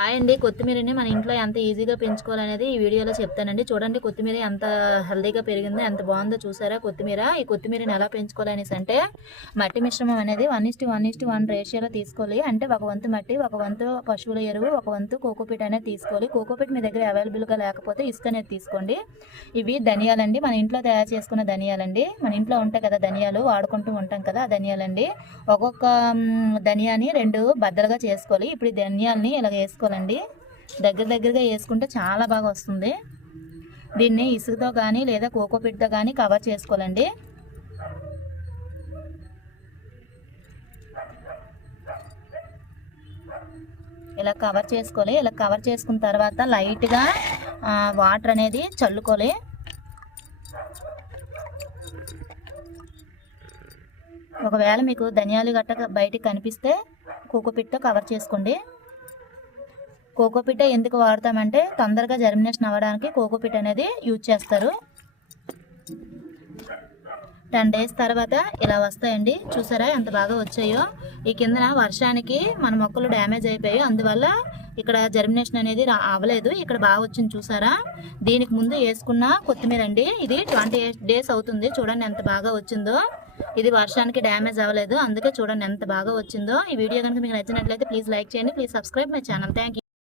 Hi అండి. కొత్తిమీరని మన ఇంట్లో ఎంత ఈజీగా పెంచుకోవాలనేది ఈ వీడియోలో చెప్తానండి. చూడండి కొత్తిమీర ఎంత హెల్దీగా పెరిగిందో, ఎంత బాగుందో చూసారా కొత్తిమీర. ఈ కొత్తిమీరని ఎలా పెంచుకోవాలనేసి అంటే మట్టి మిశ్రమం అనేది 1:1:1 రేషియోలో తీసుకోవాలి. అంటే ఒక వంతు మట్టి, ఒక వంతు పశువుల ఎరువు, ఒక వంతు కోకోపీట్ అనేది తీసుకోవాలి. కోకోపీట్ మీ దగ్గర అవైలబుల్గా లేకపోతే ఇసుక అనేది తీసుకోండి. ఇవి ధనియాలండి, మన ఇంట్లో తయారు చేసుకున్న ధనియాలండి. మన ఇంట్లో ఉంటాయి కదా ధనియాలు, వాడుకుంటూ ఉంటాం కదా ఆ ధనియాలండి. ఒక్కొక్క ధనియాని 2 బద్దలుగా చేసుకోవాలి. ఇప్పుడు ఈ ధనియాలని ఇలా వేసుకోవాలి. దగ్గరగా వేసుకుంటే చాలా బాగా వస్తుంది. దీన్ని ఇసుకతో కానీ లేదా కోకోపీట్తో కానీ కవర్ చేసుకోవాలండి. ఇలా కవర్ చేసుకోవాలి. ఇలా కవర్ చేసుకున్న తర్వాత లైట్గా వాటర్ అనేది చల్లుకోవాలి. ఒకవేళ మీకు ధనియాలు గట్ట బయటికి కనిపిస్తే కోకోపీట్తో కవర్ చేసుకోండి. కోకోపీట్ ఎందుకు వాడతామంటే తొందరగా జర్మినేషన్ అవ్వడానికి కోకోపీట్ అనేది యూజ్ చేస్తారు. 10 డేస్ తర్వాత ఇలా వస్తాయండి. చూసారా ఎంత బాగా వచ్చాయో. ఈ కిందన వర్షానికి మన మొక్కలు డ్యామేజ్ అయిపోయాయి, అందువల్ల ఇక్కడ జర్మినేషన్ అనేది అవ్వలేదు. ఇక్కడ బాగా వచ్చింది చూసారా. దీనికి ముందు వేసుకున్న కొత్తిమీర అండి, ఇది 28 డేస్ అవుతుంది. చూడండి ఎంత బాగా వచ్చిందో. ఇది వర్షానికి డ్యామేజ్ అవ్వలేదు, అందుకే చూడండి ఎంత బాగా వచ్చిందో. ఈ వీడియో కనుక మీకు నచ్చినట్లయితే ప్లీజ్ లైక్ చేయండి, please subscribe my channel. Thank you.